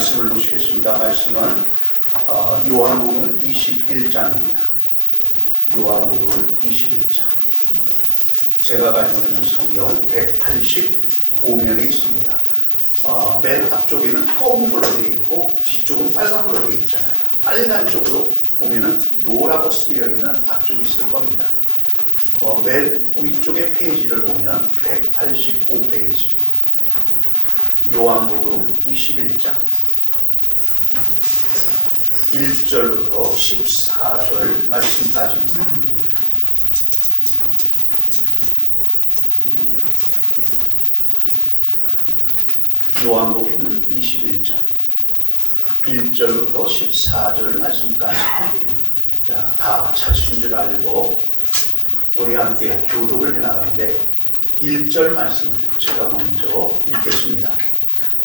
말씀을 보시겠습니다. 말씀은 요한복음 21장입니다. 요한복음 21장. 제가 가지고 있는 성경 185면에 있습니다. 맨 앞쪽에는 검은 걸로 되어 있고 뒤쪽은 빨간 걸로 되어 있잖아요. 빨간 쪽으로 보면은 요라고 쓰여 있는 앞쪽이 있을 겁니다. 맨 위쪽의 페이지를 보면 185페이지. 요한복음 21장 1절부터 14절 말씀까지입니다. 요한복음 21장 1절부터 14절 말씀까지. 자, 다 찾으신 줄 알고 우리 함께 교독을 해나가는데 1절 말씀을 제가 먼저 읽겠습니다.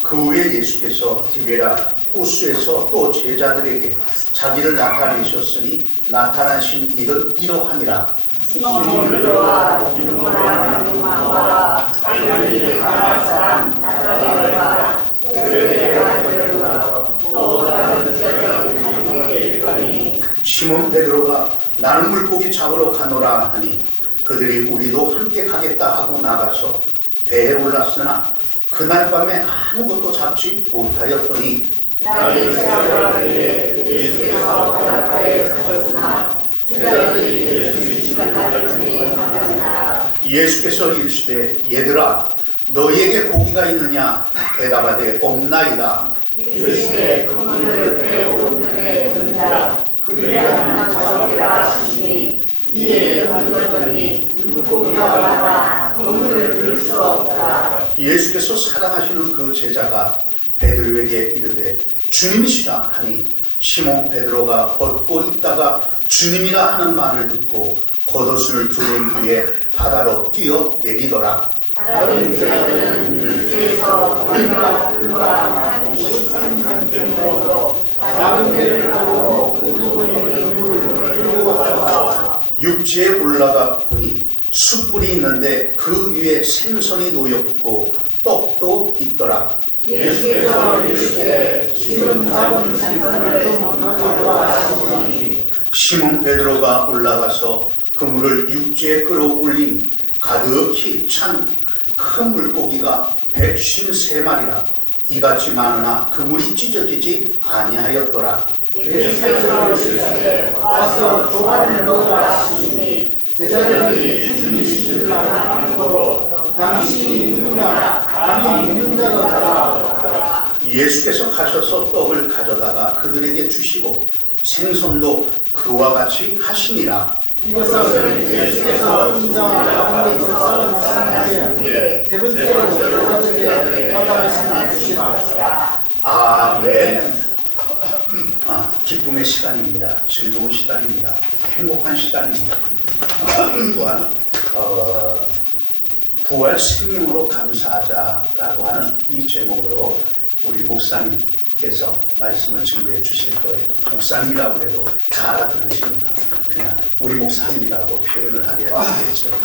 그 후에 예수께서 디베라 호수에서 또 제자들에게 자기를 나타내셨으니 나타나신 일은 이러하니라. 시몬 베드로와 디모나 요한과 갈릴리 가나 사람 나타나엘과 세베대와 야고보와 또 다른 제자들이 함께 있더니 시몬 베드로가 나는 물고기 잡으러 가노라 하니 그들이 우리도 함께 가겠다 하고 나가서 배에 올랐으나 그날 밤에 아무것도 잡지 못하였더니 날이 새어가기에 예수께서 바닷가에 서셨으나 제자들이 예수를 지나가지 못하였으나 예수께서 이르시되 얘들아 너희에게 고기가 있느냐 대답하되 없나이다. 이르시되 그물을 배 오른편에 든다. 그들이 하는 잡으리라 하시니 이에 던졌더니 물고기가 많아 그물을 들 수 없다. 예수께서 사랑하시는 그 제자가 베드로에게 이르되 주님이시라 하니 시몬 베드로가 벗고 있다가 주님이라 하는 말을 듣고 겉옷을 두른 후에 바다로 뛰어 내리더라. 다른 제자들은 육지에서 물과 불과 53cm로 작은 배를 타고 물고기의 물을 끌고 와서 육지에 올라가 보니 숯불이 있는데 그 위에 생선이 놓였고 떡도 있더라. 예수께서 이르시되 지금 잡은 생선을 좀 가져와 하시니 시몬 베드로가 올라가서 그물을 육지에 끌어올리니 가득히 찬 큰 물고기가 153마리라. 이같이 많으나 그물이 찢어지지 아니하였더라. 예수께서 이르시되 와서 조반을 먹으라 하시니 제자들이 주님이신 줄 알고 당신이 누구냐 감히 묻는 자가 없다. 예수께서 가셔서 떡을 가져다가 그들에게 주시고 생선도 그와 같이 하시니라. 이것을 예수께서 인정하여 하신 후에 세 번째로 제자들에게 나타나신 주시라. 아멘. 기쁨의 시간입니다. 즐거운 시간입니다. 행복한 시간입니다. 또한 부활 생명으로 감사하자라고 하는 이 제목으로 우리 목사님께서 말씀을 증거해 주실 거예요. 목사님이라고 해도 다 알아들으시니까 그냥 우리 목사님이라고 표현을 하게 되겠죠.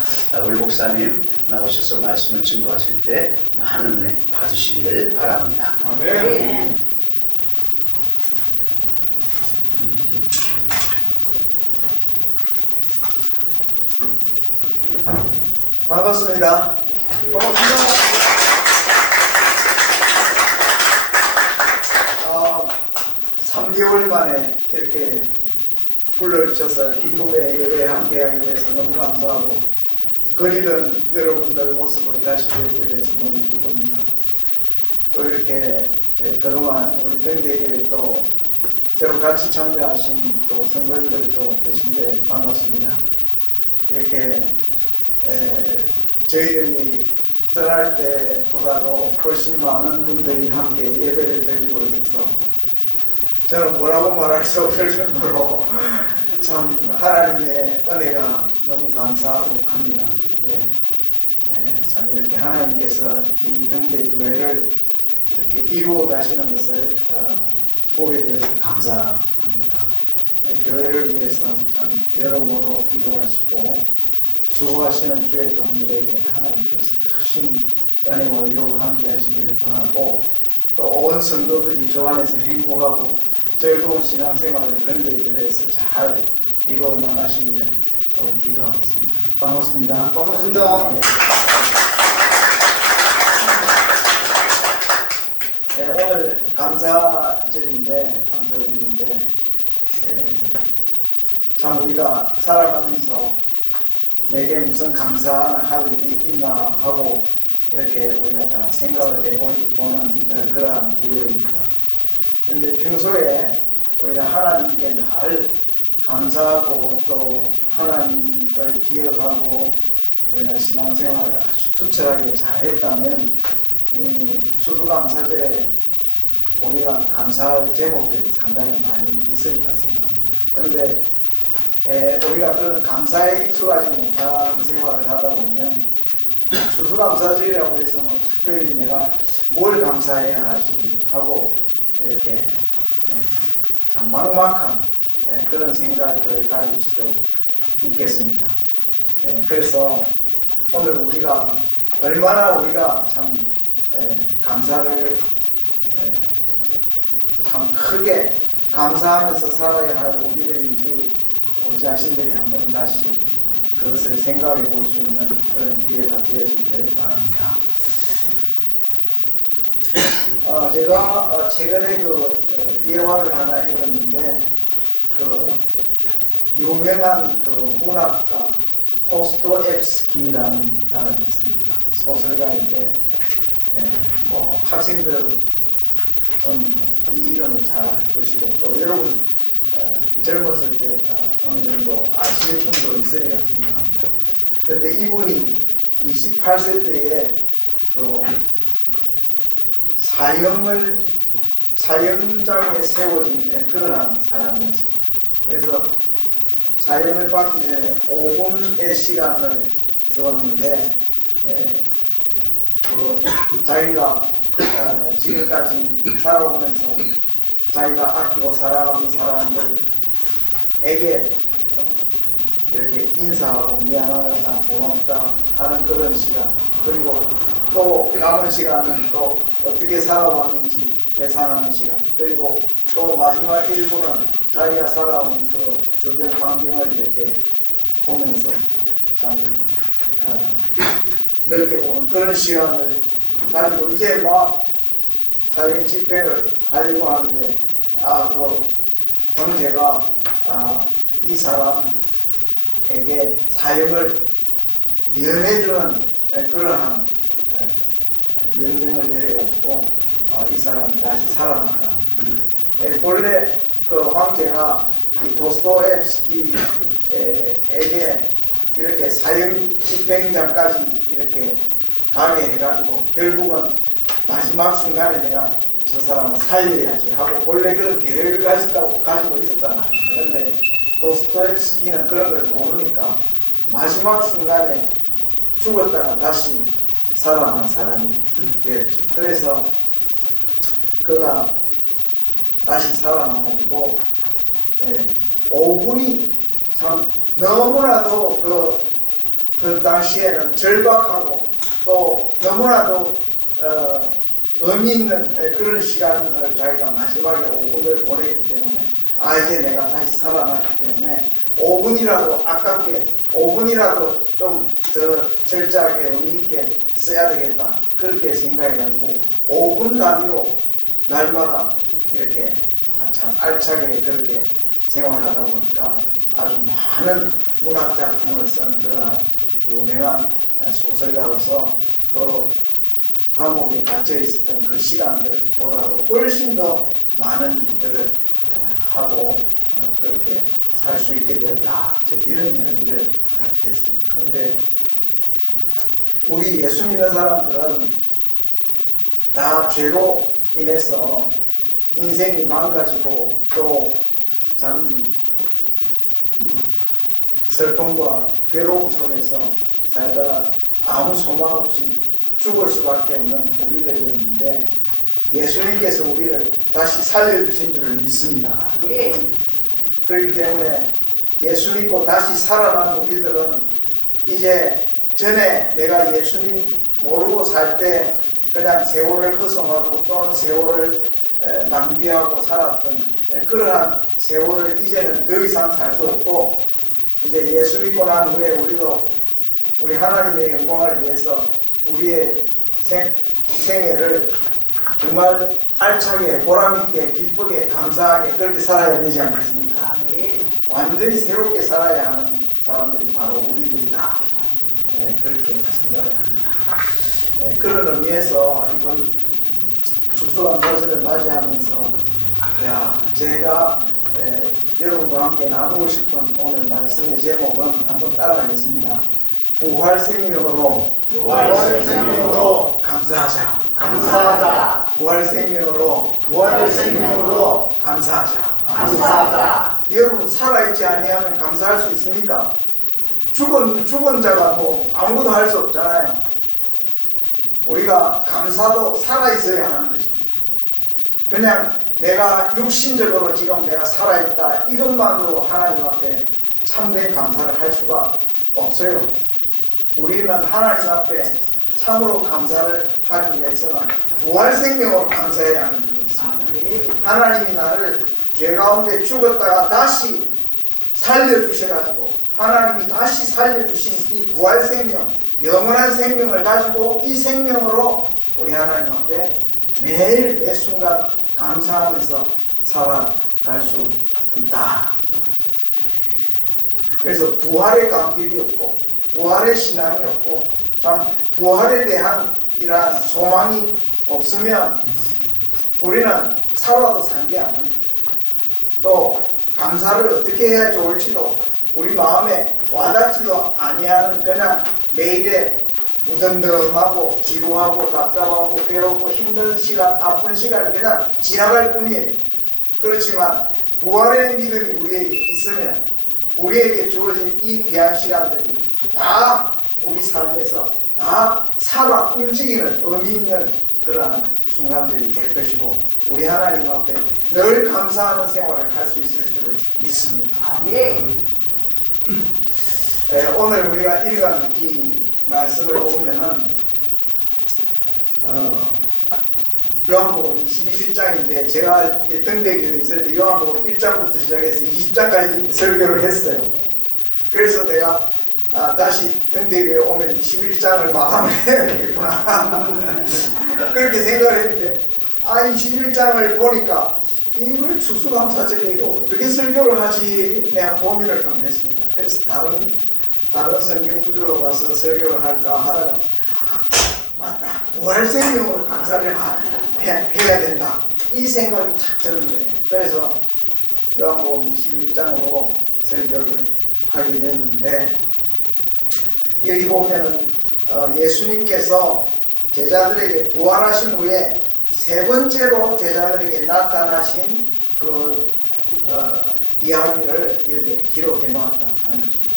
우리 목사님 나오셔서 말씀을 증거하실 때 많은 은혜 받으시기를 바랍니다. 네. 반갑습니다. 3개월 만에 이렇게 불러주셔서 기쁨의 예배에 함께하게 돼서 너무 감사하고 거리던 여러분들 모습을 다시 뵙게 돼서 너무 기쁩니다. 또 이렇게 그동안 우리 등대교회 또 새로 같이 참여하신 또 성도님들도 계신데 반갑습니다. 이렇게 저희들이 떠날 때보다도 훨씬 많은 분들이 함께 예배를 드리고 있어서 저는 뭐라고 말할 수 없을 정도로 참 하나님의 은혜가 너무 감사하고 합니다. 참 이렇게 하나님께서 이 등대교회를 이렇게 이루어 가시는 것을 보게 되어서 감사합니다. 교회를 위해서 참 여러모로 기도하시고 수고하시는 주의 종들에게 하나님께서 크신 은혜와 위로가 함께 하시기를 바라고 또 온 성도들이 주 안에서 행복하고 즐거운 신앙생활을 경대교회에서 잘 이루어 나가시기를 더 기도하겠습니다. 반갑습니다. 반갑습니다. 네, 오늘 감사절인데 참 우리가 살아가면서 내게 무슨 감사할 일이 있나 하고 이렇게 우리가 다 생각을 해보는 그러한 기회입니다. 그런데 평소에 우리가 하나님께 늘 감사하고 또 하나님을 기억하고 우리가 신앙생활을 아주 투철하게 잘했다면 이 추수감사절에 우리가 감사할 제목들이 상당히 많이 있으리라 생각합니다. 그런데 우리가 그런 감사에 익숙하지 못한 생활을 하다 보면 추수감사절이라고 해서 뭐 특별히 내가 뭘 감사해야 하지 하고 이렇게 참 막막한 그런 생각을 가질 수도 있겠습니다. 그래서 오늘 우리가 얼마나 우리가 참 감사를 참 크게 감사하면서 살아야 할 우리들인지 우리 자신들이 한번 다시 그것을 생각해 볼 수 있는 그런 기회가 되어지기를 바랍니다. 제가 최근에 그 예화를 하나 읽었는데 그 유명한 그 문학가 토스토옙스키라는 사람이 있습니다. 소설가인데 뭐 학생들은 이 이름을 잘 알 것이고 또 여러분 젊었을 때 다 어느 정도 아실 분도 있으리라 생각합니다. 그런데 이분이 28세 때에 그 사형장에 세워진 그러한 사람이었습니다. 그래서 사형을 받기 전에 5분의 시간을 주었는데 자기가 지금까지 살아오면서 자기가 아끼고 사랑하던 사람들에게 이렇게 인사하고 미안하다 고맙다 하는 그런 시간, 그리고 또 남은 시간은 또 어떻게 살아왔는지 회상하는 시간, 그리고 또 마지막 1부는 자기가 살아온 그 주변 환경을 이렇게 보면서 참 넓게 보는 그런 시간을 가지고 이제 막 사형 집행을 하려고 하는데 그 황제가 이 사람에게 사형을 면해주는 그러한 명령을 내려가지고 이 사람이 다시 살아났다. 본래 그 황제가 이 도스토옙스키에게 이렇게 사형 집행장까지 이렇게 가게 해가지고 결국은 마지막 순간에 내가 저 사람을 살려야지 하고 본래 그런 계획을 가지고 있었단 말이에요. 그런데 도스토옙스키는 그런 걸 모르니까 마지막 순간에 죽었다가 다시 살아난 사람이 되었죠. 그래서 그가 다시 살아나가지고 5분이 참 너무나도 그 당시에는 절박하고 또 너무나도 의미 있는 그런 시간을 자기가 마지막에 5분을 보냈기 때문에 이제 내가 다시 살아났기 때문에 5분이라도 아깝게 5분이라도 좀 더 절제하게 의미 있게 써야 되겠다 그렇게 생각해가지고 5분 단위로 날마다 이렇게 참 알차게 그렇게 생활하다 보니까 아주 많은 문학 작품을 쓴 그러한 유명한 소설가로서 그 감옥에 갇혀 있었던 그 시간들보다도 훨씬 더 많은 일들을 하고 그렇게 살 수 있게 되었다. 이런 이야기를 했습니다. 그런데 우리 예수 믿는 사람들은 다 죄로 인해서 인생이 망가지고 또 참 슬픔과 괴로움 속에서 살다가 아무 소망 없이 죽을 수밖에 없는 우리들이었는데 예수님께서 우리를 다시 살려주신 줄을 믿습니다. 그렇기 때문에 예수 믿고 다시 살아난 우리들은 이제 전에 내가 예수님 모르고 살 때 그냥 세월을 허송하고 또는 세월을 낭비하고 살았던 그러한 세월을 이제는 더 이상 살 수 없고, 이제 예수 믿고 난 후에 우리도 우리 하나님의 영광을 위해서 우리의 생애를 정말 알차게 보람있게 기쁘게 감사하게 그렇게 살아야 되지 않겠습니까? 아멘. 완전히 새롭게 살아야 하는 사람들이 바로 우리들이다. 그렇게 생각을 합니다. 그런 의미에서 이번 추수감사절을 맞이하면서 제가 여러분과 함께 나누고 싶은 오늘 말씀의 제목은 한번 따라하겠습니다. 부활생명으로 감사하자. 감사하자. 부활생명으로 감사하자. 감사하자. 여러분 살아있지 아니하면 감사할 수 있습니까? 죽은 자가 뭐 아무것도 할 수 없잖아요. 우리가 감사도 살아있어야 하는 것입니다. 그냥 내가 육신적으로 지금 내가 살아있다 이것만으로 하나님 앞에 참된 감사를 할 수가 없어요. 우리는 하나님 앞에 참으로 감사를 하기 위해서는 부활생명으로 감사해야 하는 줄로 있습니다. 하나님이 나를 죄 가운데 죽었다가 다시 살려주셔가지고 하나님이 다시 살려주신 이 부활생명, 영원한 생명을 가지고 이 생명으로 우리 하나님 앞에 매일 매 순간 감사하면서 살아갈 수 있다. 그래서 부활의 감격이 없고 부활의 신앙이 없고 참 부활에 대한 이러한 소망이 없으면 우리는 살아도 산 게 아니에요. 또 감사를 어떻게 해야 좋을지도 우리 마음에 와닿지도 아니하는 그냥 매일의 무덤덤하고 지루하고 답답하고 괴롭고 힘든 시간, 아픈 시간이 그냥 지나갈 뿐이에요. 그렇지만 부활의 믿음이 우리에게 있으면 우리에게 주어진 이 귀한 시간들이 다 우리 삶에서 다 살아 움직이는 의미 있는 그러한 순간들이 될 것이고 우리 하나님 앞에 늘 감사하는 생활을 할 수 있을 줄을 믿습니다. 아멘. 오늘 우리가 읽은 이 말씀을 보면은 요한복음 21장인데 제가 등대교에 있을 때 요한복음 1장부터 시작해서 20장까지 설교를 했어요. 그래서 내가 다시 등대교에 오면 21장을 마감을 해야 되겠구나 그렇게 생각을 했는데 21장을 보니까 이걸 추수감사절에 이거 어떻게 설교를 하지 내가 고민을 좀 했습니다. 그래서 다른 성경 구절로 가서 설교를 할까 하다가 맞다, 부활생명으로 감사를 해야 된다 이 생각이 탁 드는 거예요. 그래서 요한복음 21장으로 설교를 하게 됐는데 여기 보면은 예수님께서 제자들에게 부활하신 후에 세 번째로 제자들에게 나타나신 그 이야기를 여기에 기록해 놓았다 하는 것입니다.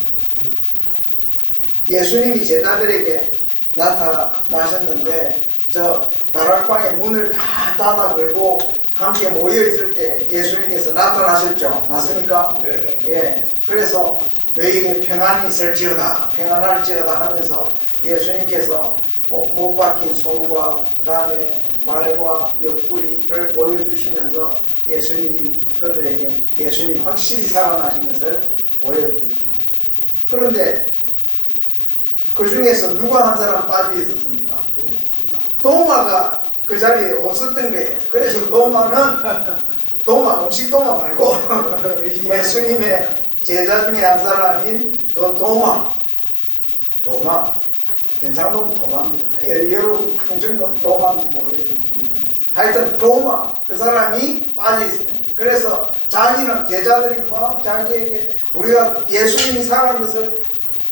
예수님이 제자들에게 나타나셨는데 저 다락방의 문을 다 닫아 걸고 함께 모여 있을 때 예수님께서 나타나셨죠. 맞습니까? 네. 예. 그래서 너희에게 평안이 있을지어다, 평안할지어다 하면서 예수님께서 못 박힌 손과 그다음에 말과 옆구리를 보여주시면서 예수님이 그들에게 예수님이 확실히 살아나신 것을 보여주셨죠. 그런데 그 중에서 누가 한 사람 빠져 있었습니까? 도마가 그 자리에 없었던 거예요. 그래서 음식 도마 말고 예수님의 제자 중에 한 사람인 그 도마 경상도는 도마입니다. 여러분 충청도는 도마인지 모르겠지만 하여튼 도마 그 사람이 빠져 있습니다. 그래서 자기는 제자들이 막 자기에게 우리가 예수님이 살아난 것을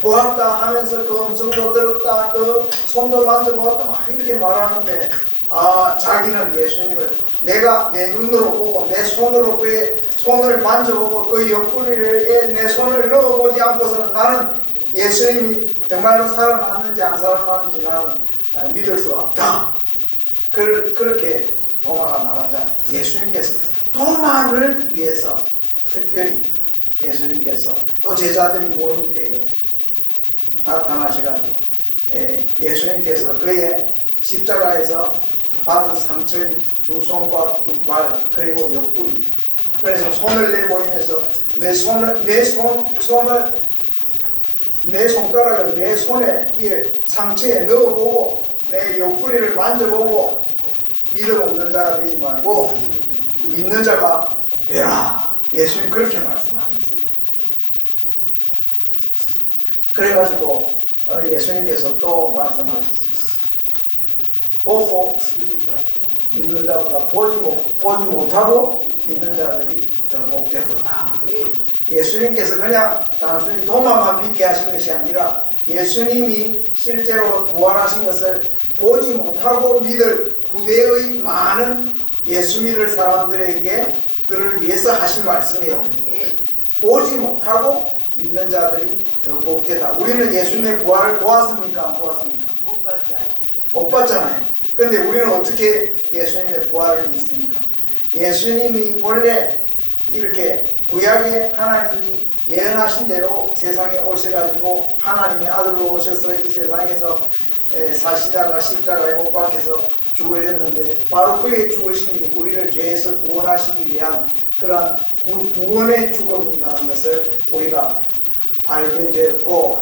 보았다 하면서 그 음성도 들었다 그 손도 만져보았다 막 이렇게 말하는데 자기는 예수님을 내가 내 눈으로 보고 내 손으로 그의 손을 만져보고 그 옆구리에 내 손을 넣어보지 않고서는 나는 예수님이 정말로 살아났는지 안 살아났는지 나는 믿을 수 없다. 그렇게 도마가 말하자 예수님께서 도마를 위해서 특별히 예수님께서 또 제자들이 모인 때에 나타나셔가지고 예수님께서 그의 십자가에서 받은 상처인 두 손과 두 발 그리고 옆구리. 그래서 손을 내보이면서 내 손가락을 내 손에 이 상처에 넣어보고 내 옆구리를 만져보고 믿음 없는 자가 되지 말고 믿는 자가 되라. 예수님 그렇게 말씀하셨어요. 그래가지고 예수님께서 또 말씀하셨습니다. 보고 믿는 자보다 보지 못하고 믿는 자들이 더 복되도다. 예수님께서 그냥 단순히 도마만 믿게 하신 것이 아니라 예수님이 실제로 부활하신 것을 보지 못하고 믿을 후대의 많은 예수 믿을 사람들에게 그를 위해서 하신 말씀이에요. 보지 못하고 믿는 자들이 더 복되다. 우리는 예수님의 부활을 보았습니까? 안 보았습니까? 못 봤어요. 못 봤잖아요. 근데 우리는 어떻게 예수님의 부활을 믿습니까? 예수님이 본래 이렇게 구약에 하나님이 예언하신 대로 세상에 오셔가지고 하나님의 아들로 오셔서 이 세상에서 사시다가 십자가에 못 박혀서 죽으셨는데 바로 그의 죽으심이 우리를 죄에서 구원하시기 위한 그러한 구원의 죽음이라는 것을 우리가 알게 되었고,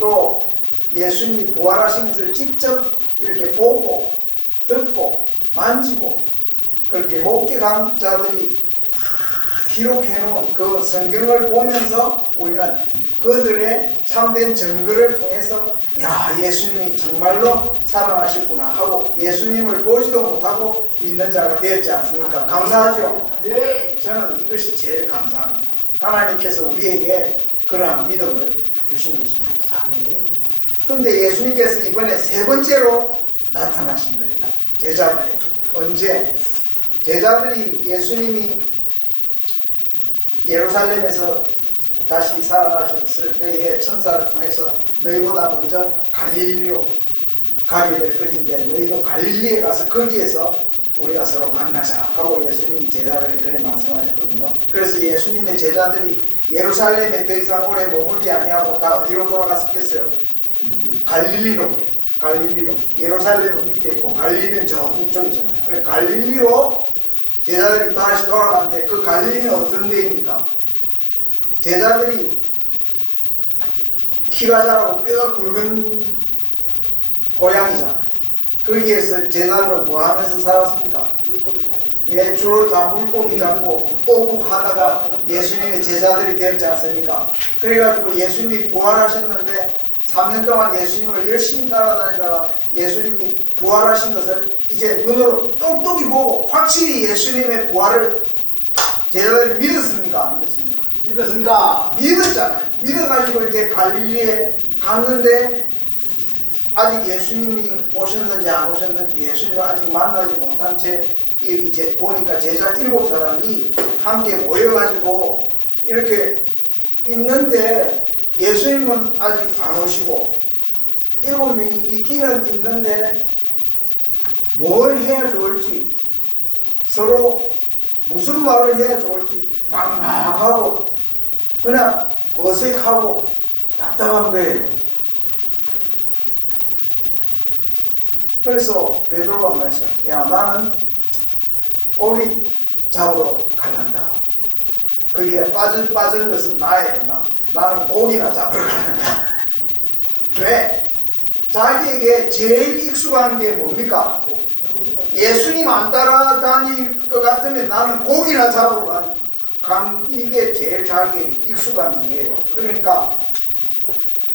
또 예수님이 부활하신 것을 직접 이렇게 보고 듣고 만지고 그렇게 목격한 자들이 기록해 놓은 그 성경을 보면서 우리는 그들의 참된 증거를 통해서 야, 예수님이 정말로 살아나셨구나 하고 예수님을 보지도 못하고 믿는 자가 되었지 않습니까? 감사하죠? 네. 저는 이것이 제일 감사합니다. 하나님께서 우리에게 그러한 믿음을 주신 것입니다. 아멘. 그런데 예수님께서 이번에 세 번째로 나타나신 거예요. 제자들에게. 언제? 제자들이 예수님이 예루살렘에서 다시 살아나셨을 때에 천사를 통해서 너희보다 먼저 갈릴리로 가게 될 것인데 너희도 갈릴리에 가서 거기에서 우리가 서로 만나자 하고 예수님이 제자들에게 그렇게 말씀하셨거든요. 그래서 예수님의 제자들이 예루살렘에 더 이상 오래 머물지 아니하고 다 어디로 돌아갔었겠어요? 갈릴리로. 예루살렘은 밑에 있고 갈릴리는 저 북쪽이잖아요. 그래서 갈릴리로 제자들이 다시 돌아갔는데 그 갈릴리는 어떤 데입니까? 제자들이 키가 자라고 뼈가 굵은 고향이잖아요. 거기에서 제자들은 뭐 하면서 살았습니까? 물고기 잡고. 예, 주로 다 물고기 잡고 어부하다가 예수님의 제자들이 되었지 않습니까? 그래가지고 예수님이 부활하셨는데 3년 동안 예수님을 열심히 따라다니다가 예수님이 부활하신 것을 이제 눈으로 똑똑히 보고 확실히 예수님의 부활을 제자들이 믿었습니까? 안 믿었습니까? 믿었습니다. 믿었잖아요. 믿어가지고 이제 갈릴리에 갔는데 아직 예수님이 오셨는지 안 오셨는지 예수님을 아직 만나지 못한 채 여기 보니까 제자 7사람이 함께 모여가지고 이렇게 있는데 예수님은 아직 안 오시고 7명이 있기는 있는데 뭘 해야 좋을지 서로 무슨 말을 해야 좋을지 막막하고 그냥 어색하고 답답한 거예요. 그래서 베드로가 말했어. 야, 나는 고기 잡으러 갈란다. 거기에 빠진 것은 나예요. 나는 고기나 잡으러 갈란다. 왜? 자기에게 제일 익숙한 게 뭡니까? 예수님 안 따라다닐 것 같으면 나는 고기나 잡으러 이게 제일 자기에게 익숙한 일이에요. 그러니까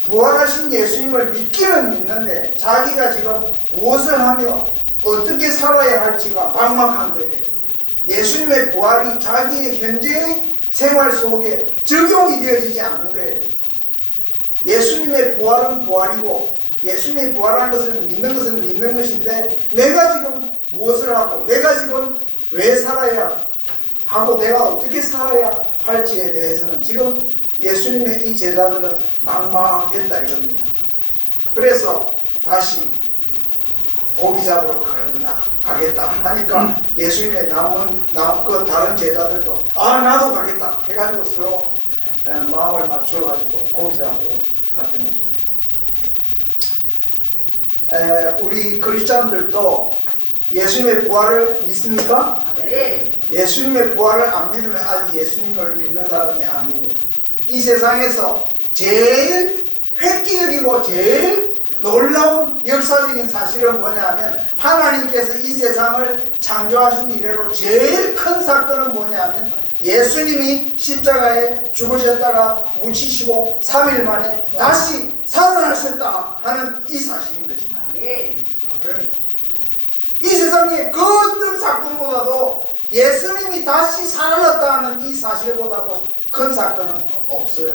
부활하신 예수님을 믿기는 믿는데 자기가 지금 무엇을 하며 어떻게 살아야 할지가 막막한 거예요. 예수님의 부활이 자기의 현재의 생활 속에 적용이 되어지지 않는 거예요. 예수님의 부활은 부활이고 예수님의 부활하는 것은 믿는 것인데 내가 지금 무엇을 하고 내가 지금 왜 살아야 하고 내가 어떻게 살아야 할지에 대해서는 지금 예수님의 이 제자들은 막막했다 이겁니다. 그래서 다시 고기 잡으러 가겠다 하니까 예수님의 남은 그 다른 제자들도 나도 가겠다 해가지고 서로 마음을 맞춰가지고 고기 잡으러 갔던 것입니다. 우리 크리스찬들도 예수님의 부활을 믿습니까? 네. 예수님의 부활을 안 믿으면 아직 예수님을 믿는 사람이 아니에요. 이 세상에서 제일 획기적이고 제일 놀라운 역사적인 사실은 뭐냐면 하나님께서 이 세상을 창조하신 이래로 제일 큰 사건은 뭐냐면 예수님이 십자가에 죽으셨다가 묻히시고 3일 만에 다시 살아나셨다 하는 이 사실인 것입니다. 네. 이 세상에 그 어떤 사건보다도 예수님이 다시 살아났다는 이 사실보다도 큰 사건은 없어요.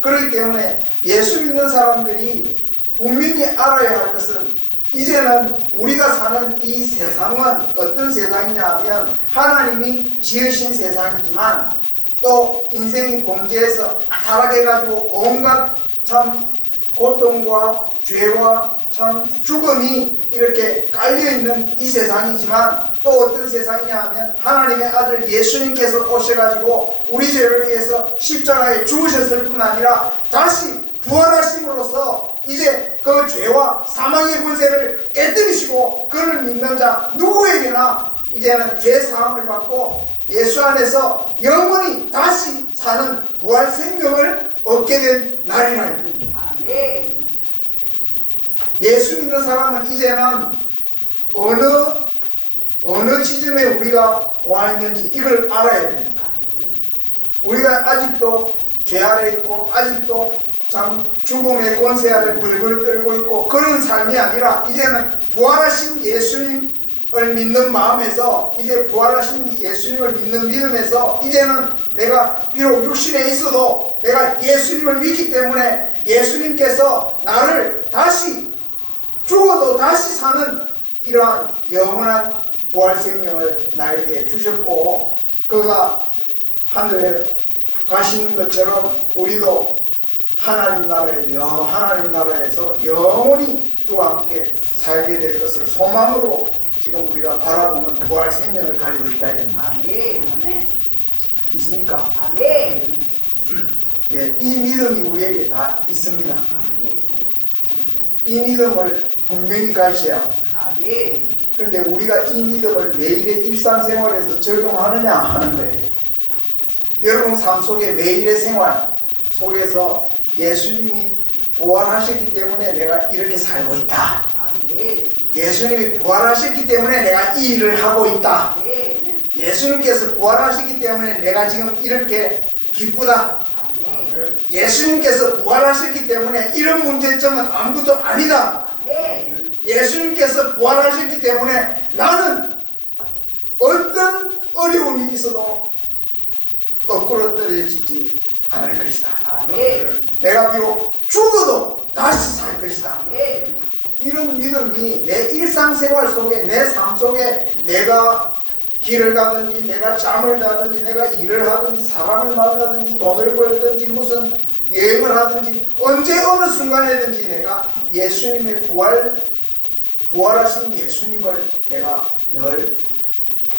그렇기 때문에 예수 믿는 사람들이 분명히 알아야 할 것은 이제는 우리가 사는 이 세상은 어떤 세상이냐 하면 하나님이 지으신 세상이지만 또 인생이 범죄해서 타락해가지고 온갖 참 고통과 죄와 참 죽음이 이렇게 깔려있는 이 세상이지만 또 어떤 세상이냐 하면 하나님의 아들 예수님께서 오셔가지고 우리 죄를 위해서 십자가에 죽으셨을 뿐 아니라 다시 부활하심으로써 이제 그 죄와 사망의 권세를 깨뜨리시고 그를 믿는 자 누구에게나 이제는 죄 사함을 받고 예수 안에서 영원히 다시 사는 부활 생명을 얻게 된 날이라는 겁니다. 아멘. 예수 믿는 사람은 이제는 어느 지점에 우리가 와 있는지 이걸 알아야 되는 거예요. 우리가 아직도 죄 아래 있고 아직도 참 죽음의 권세 아래 불불 떨고 있고 그런 삶이 아니라 이제는 부활하신 예수님을 믿는 마음에서 이제 부활하신 예수님을 믿는 믿음에서 이제는 내가 비록 육신에 있어도 내가 예수님을 믿기 때문에 예수님께서 나를 다시 죽어도 다시 사는 이러한 영원한 부활 생명을 나에게 주셨고 그가 하늘에 가시는 것처럼 우리도 하나님 나라에서 영원히 주와 함께 살게 될 것을 소망으로 지금 우리가 바라보는 부활 생명을 가지고 있다 이겁니다. 아멘. 아멘. 있습니까? 아멘. 예, 이 믿음이 우리에게 다 있습니다. 이 믿음을 분명히 가셔야 합니다. 아멘. 그런데 우리가 이 믿음을 매일의 일상생활에서 적용하느냐 하는 거예요. 여러분 삶 속에 매일의 생활 속에서 예수님이 부활하셨기 때문에 내가 이렇게 살고 있다. 아멘. 예수님이 부활하셨기 때문에 내가 이 일을 하고 있다. 아멘. 예수님께서 부활하셨기 때문에 내가 지금 이렇게 기쁘다. 아멘. 예수님께서 부활하셨기 때문에 이런 문제점은 아무것도 아니다. 아멘. 예수님께서 부활하셨기 때문에 나는 어떤 어려움이 있어도 거꾸로 떨어지지 않을 것이다. 아멘. 내가 비록 죽어도 다시 살 것이다. 아멘. 이런 믿음이 내 일상생활 속에 내 삶 속에 내가 길을 가든지 내가 잠을 자든지 내가 일을 하든지 사람을 만나든지 돈을 벌든지 무슨 여행을 하든지 언제 어느 순간에든지 내가 예수님의 부활하신 예수님을 내가 늘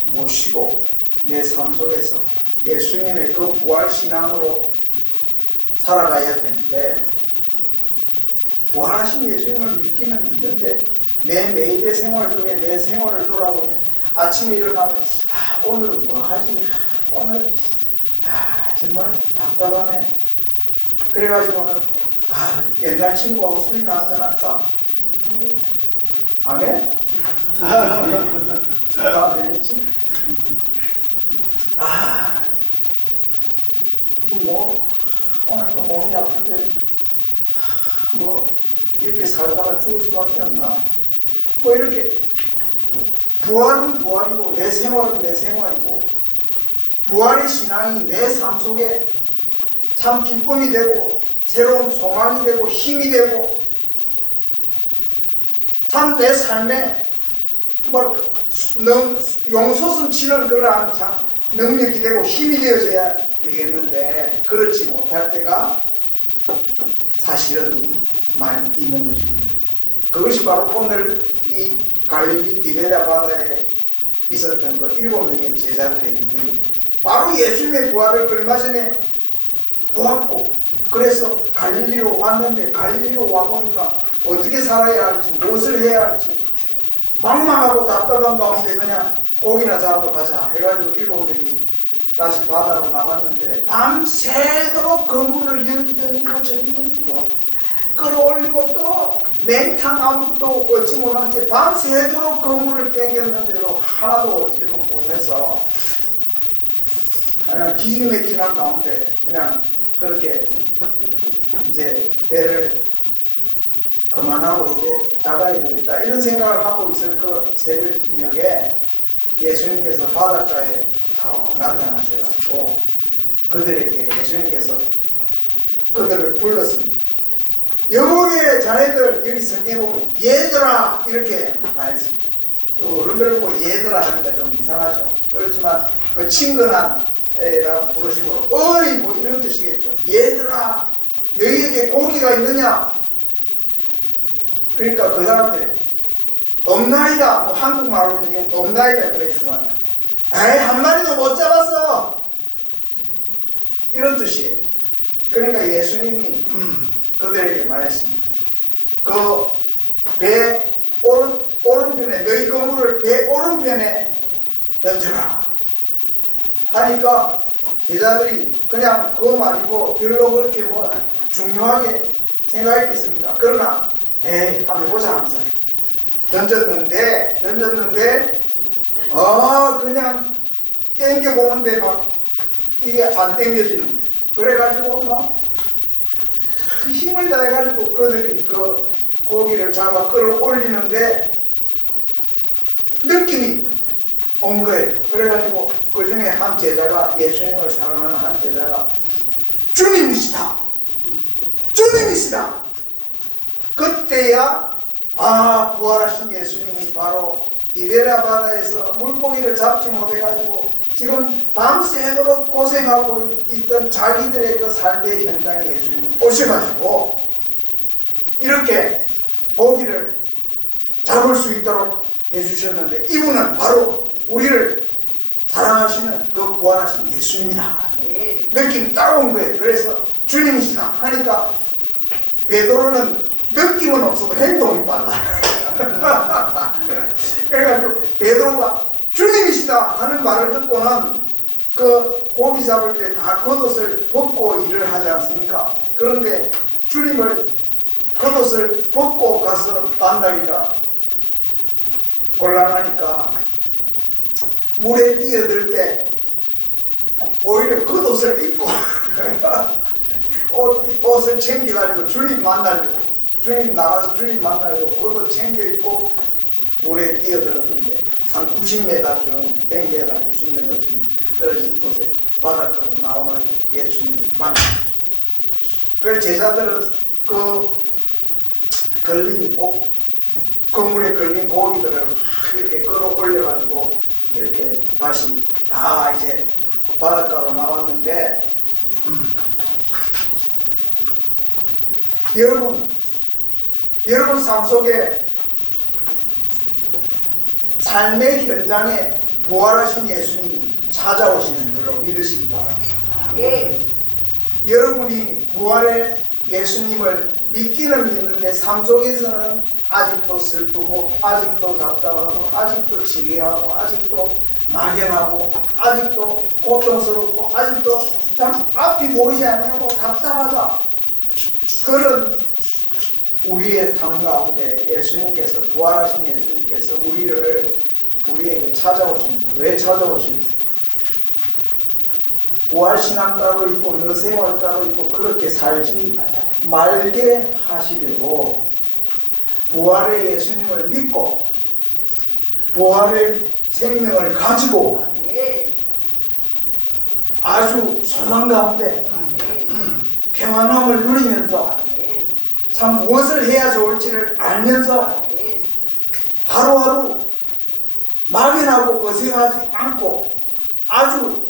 모시고 내 삶 속에서 예수님의 그 부활신앙으로 살아가야 되는데 부활하신 예수님을 믿기는 믿는데 내 매일의 생활 속에 내 생활을 돌아보면 아침에 일어나면 오늘은 뭐 하지? 오늘 정말 답답하네. 그래가지고는 옛날 친구하고 술이나 한잔 할까? 아멘? 누가 아멘 했지? 오늘 또 몸이 아픈데 이렇게 살다가 죽을 수밖에 없나? 이렇게 부활은 부활이고 내 생활은 내 생활이고 부활의 신앙이 내 삶 속에 참 기쁨이 되고 새로운 소망이 되고 힘이 되고 참 내 삶에 용솟음 치는 그러한 참 능력이 되고 힘이 되어져야 되겠는데 그렇지 못할 때가 사실은 많이 있는 것입니다. 그것이 바로 오늘 이 갈릴리 디베라 바다에 있었던 그 7명의 제자들의 일병입니다. 바로 예수님의 부활을 얼마 전에 보았고 그래서 갈릴리로 왔는데 갈릴리로 와보니까 어떻게 살아야 할지 무엇을 해야 할지 막막하고 답답한 가운데 그냥 고기나 잡으러 가자 해가지고 7명이 다시 바다로 나갔는데 밤새도록 그물을 여기든지로 저기든지로 끌어올리고 또 맹탕 아무것도 얻지 못한 채 밤새도록 그물을 땡겼는데도 하나도 얻지 못해서 그냥 기진맥진한 가운데 그냥 그렇게 이제 배를 그만하고 이제 나가야 되겠다 이런 생각을 하고 있을 그 새벽녘에 예수님께서 바닷가에 더 나타나셔가지고 그들에게 예수님께서 그들을 불렀습니다. 여보게 자네들 여기 성경에 보면 얘들아 이렇게 말했습니다. 어른들 보고 얘들아 하니까 좀 이상하죠. 그렇지만 그 친근한 라는 부르심으로 어이 뭐 이런 뜻이겠죠. 얘들아 너희에게 고기가 있느냐? 그러니까 그 사람들이 없나이다. 뭐 한국말로는 지금 없나이다 그랬지만 에이 한 마리도 못 잡았어 이런 뜻이에요. 그러니까 예수님이 그들에게 말했습니다. 그 배 오른편에 너희 그물을 배 오른편에 던져라 하니까 제자들이 그냥 그 말이 뭐 별로 그렇게 뭐 중요하게 생각했겠습니까? 그러나 에이 한번 해보자 하면서 던졌는데 그냥 땡겨보는데 막 이게 안 땡겨지는 거예요. 그래가지고 막 힘을 다해가지고 그들이 그 고기를 잡아 끌어올리는데 느낌이 온 거예요. 그래가지고 그 중에 한 제자가 예수님을 사랑하는 한 제자가 주님이시다. 주님이시다. 그때야 부활하신 예수님이 바로 디베랴 바다에서 물고기를 잡지 못해가지고 지금 밤새도록 고생하고 있던 자기들의 그 삶의 현장에 예수님이 오셔가지고 이렇게 고기를 잡을 수 있도록 해주셨는데 이분은 바로 우리를 사랑하시는 그 부활하신 예수님이다. 느낌 딱 온 거예요. 그래서 주님이시다 하니까 베드로는 느낌은 없어도 행동이 빨라. 그래가지고 베드로가 주님이시다 하는 말을 듣고는 그 고기 잡을 때 다 겉옷을 벗고 일을 하지 않습니까? 그런데 주님을 겉옷을 벗고 가서 만나기가 곤란하니까 물에 뛰어들 때 오히려 겉옷을 입고 옷을 챙겨가지고 주님 만나려고 주님 나가서 주님 만나려고 겉옷 챙겨 입고 물에 뛰어들었는데 한 90m쯤 100m 90m쯤 떨어진 곳에 바닷가로 나와가지고 예수님을 만났습니다. 그래서 제자들은 그 그물에 걸린 고기들을 막 이렇게 끌어올려가지고 이렇게 다시 다 이제 바닷가로 나왔는데 여러분 삶 속에 삶의 현장에 부활하신 예수님이 찾아오시는 줄로 믿으시기 바랍니다. 여러분이 부활의 예수님을 믿기는 믿는데 삶 속에서는 아직도 슬프고 아직도 답답하고 아직도 지리하고 아직도 막연하고 아직도 고통스럽고 아직도 참 앞이 보이지 않고 답답하다. 그런 우리의 삶 가운데 예수님께서 부활하신 예수님께서 우리에게 찾아오십니다. 왜 찾아오시겠어요? 부활신앙 따로 있고 너 생활 따로 있고 그렇게 살지 말게 하시려고 부활의 예수님을 믿고 부활의 생명을 가지고 아주 소망 가운데 평안함을 누리면서 참 무엇을 해야 좋을지를 알면서 하루하루 막연하고 어색하지 않고 아주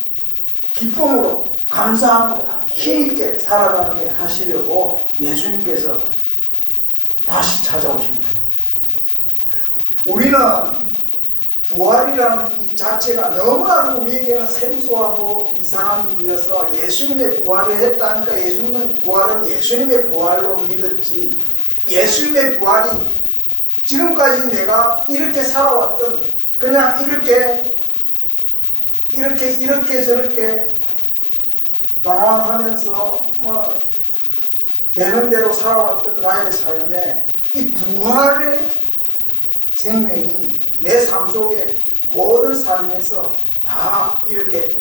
기쁨으로 감사함으로 힘있게 살아가게 하시려고 예수님께서 다시 찾아오십니다. 우리는 부활이라는 이 자체가 너무나도 우리에게는 생소하고 이상한 일이어서 예수님의 부활을 했다니까 예수님의 부활은 예수님의 부활로 믿었지, 예수님의 부활이 지금까지 내가 이렇게 살아왔던, 그냥 이렇게 저렇게 방황하면서 뭐 되는 대로 살아왔던 나의 삶에 이 부활의 생명이 내 삶 속에 모든 삶에서 다 이렇게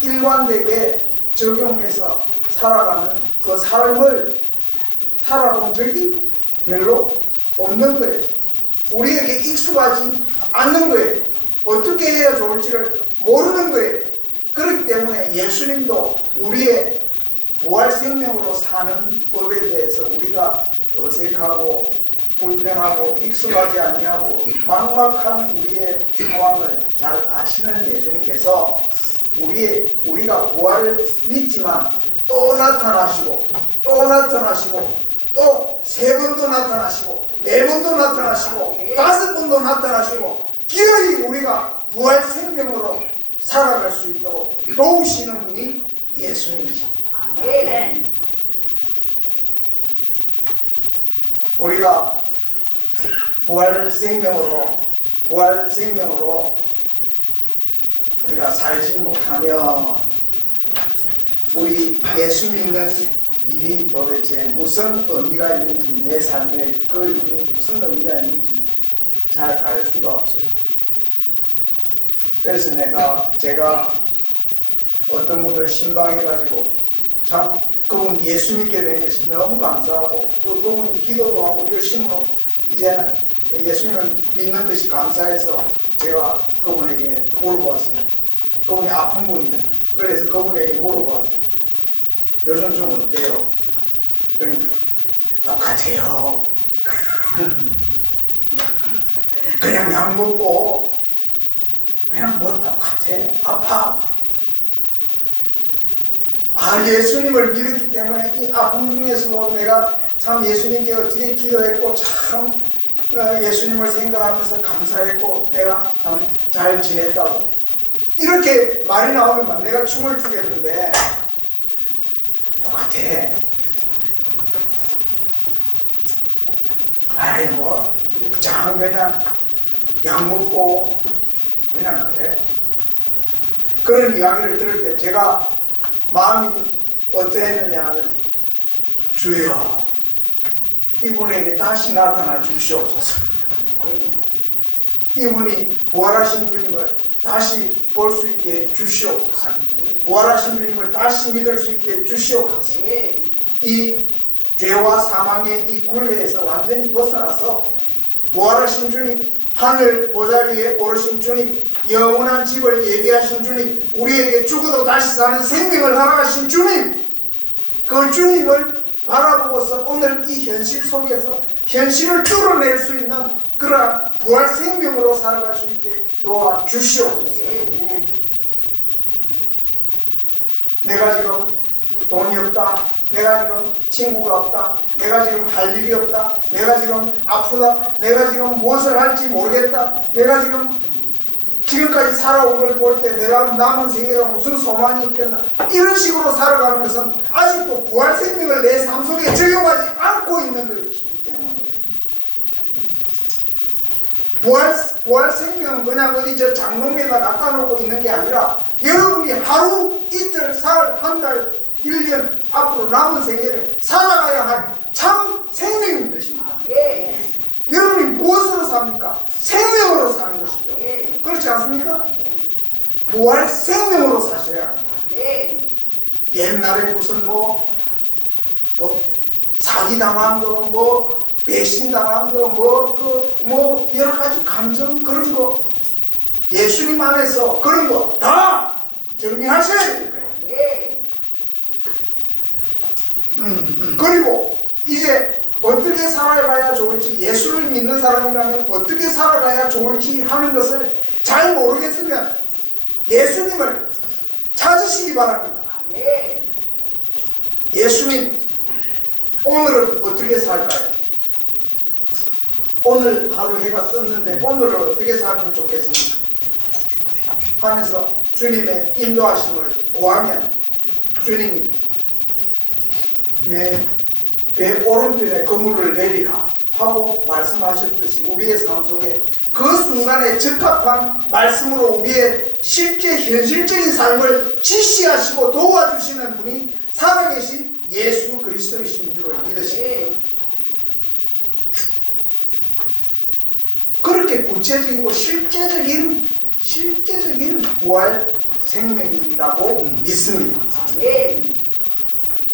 일관되게 적용해서 살아가는 그 삶을 살아본 적이 별로 없는 거예요. 우리에게 익숙하지 않는 거예요. 어떻게 해야 좋을지를 모르는 거예요. 그렇기 때문에 예수님도 우리의 부활 생명으로 사는 법에 대해서 우리가 어색하고 불편하고 익숙하지 아니하고 막막한 우리의 상황을 잘 아시는 예수님께서 우리가 부활을 믿지만 또 나타나시고 또 나타나시고 또 3번도 나타나시고 4번도 나타나시고 5번도 나타나시고 기어이 우리가 부활 생명으로 살아갈 수 있도록 도우시는 분이 예수님이십니다. 아멘. 우리가 부활 생명으로 우리가 살지 못하면 우리 예수 믿는 일이 도대체 무슨 의미가 있는지, 내 삶에 그 일이 무슨 의미가 있는지 잘 알 수가 없어요. 그래서 제가 어떤 분을 신방해가지고 참 그분이 예수 믿게 된 것이 너무 감사하고, 그분이 기도도 하고 열심으로 이제는 예수님을 믿는 것이 감사해서 제가 그분에게 물어보았어요. 그분이 아픈 분이잖아요. 그래서 그분에게 물어보았어요. 요즘 좀 어때요? 그러니까 똑같아요. 그냥 약 먹고 그냥 뭐 똑같아. 아파. 예수님을 믿었기 때문에 이 아픔 중에서도 내가 참 예수님께 어떻게 기도했고 참 예수님을 생각하면서 감사했고 내가 참 잘 지냈다고 이렇게 말이 나오면 내가 춤을 추겠는데 똑같아. 그냥 약 먹고 그냥 그래. 그런 이야기를 들을 때 제가 마음이 어떠했느냐 하면, 주여 이분에게 다시 나타나 주시옵소서. 이분이 부활하신 주님을 다시 볼 수 있게 주시옵소서. 부활하신 주님을 다시 믿을 수 있게 주시옵소서. 이 죄와 사망의 이 굴레에서 완전히 벗어나서 부활하신 주님, 하늘 보좌 위에 오르신 주님, 영원한 집을 예비하신 주님, 우리에게 죽어도 다시 사는 생명을 허락하신 주님, 그 주님을 바라보고서 오늘 이 현실 속에서 현실을 뚫어낼 수 있는 그러한 부활 생명으로 살아갈 수 있게 도와주시옵소서. 내가 지금 돈이 없다, 내가 지금 친구가 없다, 내가 지금 할 일이 없다, 내가 지금 아프다, 내가 지금 무엇을 할지 모르겠다, 내가 지금까지 살아온 걸 볼 때 내가 남은 세계가 무슨 소망이 있겠나, 이런 식으로 살아가는 것은 아직도 부활 생명을 내 삶 속에 적용하지 않고 있는 것이기 때문이에요. 부활 생명은 그냥 어디 저 장롱에다 갖다 놓고 있는 게 아니라 여러분이 하루, 이틀, 사흘, 한 달, 1년 앞으로 남은 생애를 살아가야 할 참 생명인 것입니다. 여러분이 무엇으로 삽니까? 생명으로 사는 것이죠. 그렇지 않습니까? 부활 생명으로 사셔야 합니다. 옛날에 무슨 사기당한 거, 배신당한 거, 여러 가지 감정 그런 거, 예수님 안에서 그런 거 다 정리하셔야 될 거예요. 그리고 이제 어떻게 살아가야 좋을지, 예수를 믿는 사람이라면 어떻게 살아가야 좋을지 하는 것을 잘 모르겠으면 예수님을 찾으시기 바랍니다. 예수님, 오늘은 어떻게 살까요? 오늘 하루 해가 떴는데 오늘은 어떻게 살면 좋겠습니까? 하면서 주님의 인도하심을 구하면 주님이 내 배 오른편에 그물을 내리라 하고 말씀하셨듯이 우리의 삶 속에 그 순간에 적합한 말씀으로 우리의 실제 현실적인 삶을 지시하시고 도와주시는 분이 살아계신 예수 그리스도이신 줄을 믿으시고 그렇게 구체적이고 실제적인 부활 생명이라고 믿습니다. 아멘.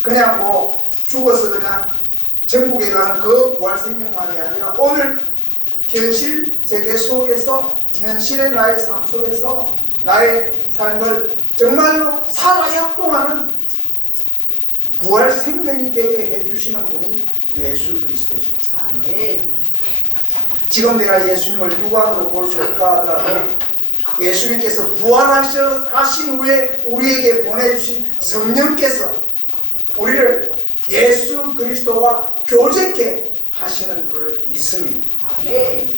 그냥 뭐 죽어서 그냥 천국에 가는 그 부활 생명만이 아니라 오늘 현실 세계 속에서 현실의 나의 삶 속에서 나의 삶을 정말로 살아약동하는 부활 생명이 되게 해주시는 분이 예수 그리스도십니다. 아멘. 지금 내가 예수님을 육안으로 볼 수 없다 하더라도 예수님께서 부활하신 후에 우리에게 보내주신 성령께서 우리를 예수 그리스도와 교제케 하시는 줄을 믿습니다. 아멘.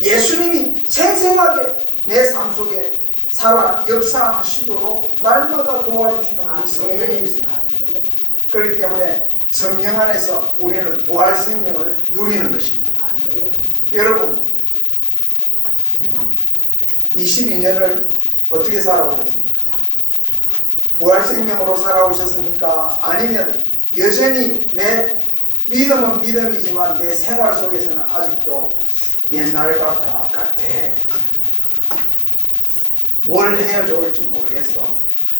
예수님이 생생하게 내 삶 속에 살아 역사하시도록 날마다 도와주시는 분이 성령님이십니다. 아멘. 그렇기 때문에 성령 안에서 우리는 부활 생명을 누리는 것입니다. 아멘. 여러분 22년을 어떻게 살아오셨습니까? 부활 생명으로 살아오셨습니까? 아니면 여전히 내 믿음은 믿음이지만 내 생활 속에서는 아직도 옛날과 똑같아. 뭘 해야 좋을지 모르겠어.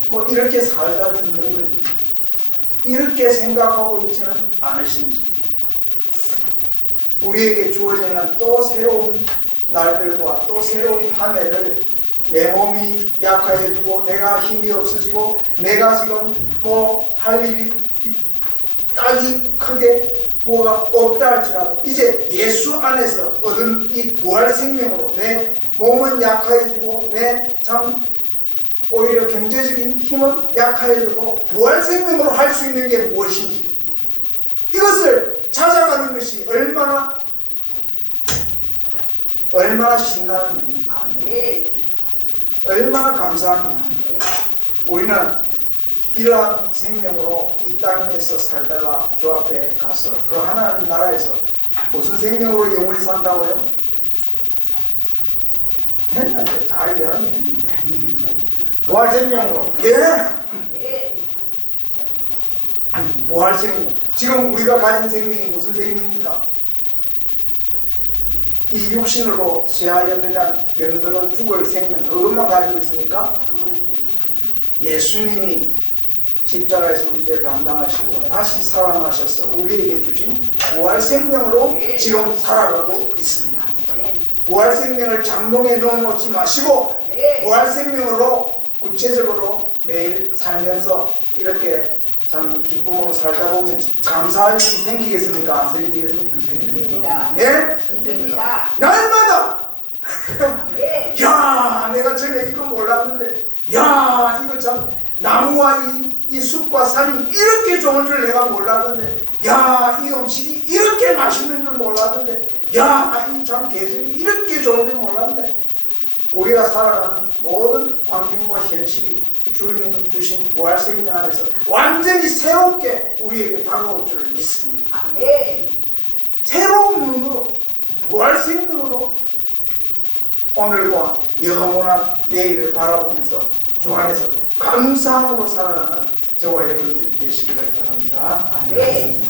뭐 이렇게 살다 죽는 거지. 이렇게 생각하고 있지는 않으신지. 우리에게 주어지는 또 새로운 날들과 또 새로운 한 해를 내 몸이 약해지고 내가 힘이 없어지고 내가 지금 뭐 할 일이 딱히 크게 뭐가 없다 할지라도 이제 예수 안에서 얻은 이 부활 생명으로 내 몸은 약해지고 내 참 오히려 경제적인 힘은 약해져도 부활 생명으로 할 수 있는 게 무엇인지 이것을 찾아가는 것이 얼마나 신나는 일입니까? 아멘. 얼마나 감사한 일입니까? 우리는 이러한 생명으로 이 땅에서 살다가 주 앞에 가서 그 하나님 나라에서 무슨 생명으로 영원히 산다고요? 했는데 다 이야기했는데 부활 생명으로. 예, 아멘. 부활 생명. 지금 우리가 가진 생명이 무슨 생명입니까? 이 육신으로 쇠하여 그냥 병들어 죽을 생명 그것만 가지고 있습니까? 예수님이 십자가에서 우리 죄 담당하시고 다시 살아나셔서 우리에게 주신 부활 생명으로 지금 살아가고 있습니다. 아멘. 부활 생명을 장롱에 넣어놓지 마시고 부활 생명으로 구체적으로 매일 살면서 이렇게 참 기쁨으로 살다 보면 감사할 일이 생기겠습니까? 안 생기겠습니까? 믿습니다. 예? 믿습니다. 날마다 아멘. 야 내가 전에 이거 몰랐는데 야 이거 참 나무와 이 숲과 산이 이렇게 좋은 줄 내가 몰랐는데 야 이 음식이 이렇게 맛있는 줄 몰랐는데 야 이 참 계절이 이렇게 좋은 줄 몰랐는데 우리가 살아가는 모든 환경과 현실이 주님 주신 부활 생명 안에서 완전히 새롭게 우리에게 다가올 줄 믿습니다. 아멘. 새로운 눈으로 부활 생명으로 오늘과 영원한 내일을 바라보면서 주 안에서 감사함으로 살아가는 저와 여러분들이 되시기를 바랍니다. 아멘.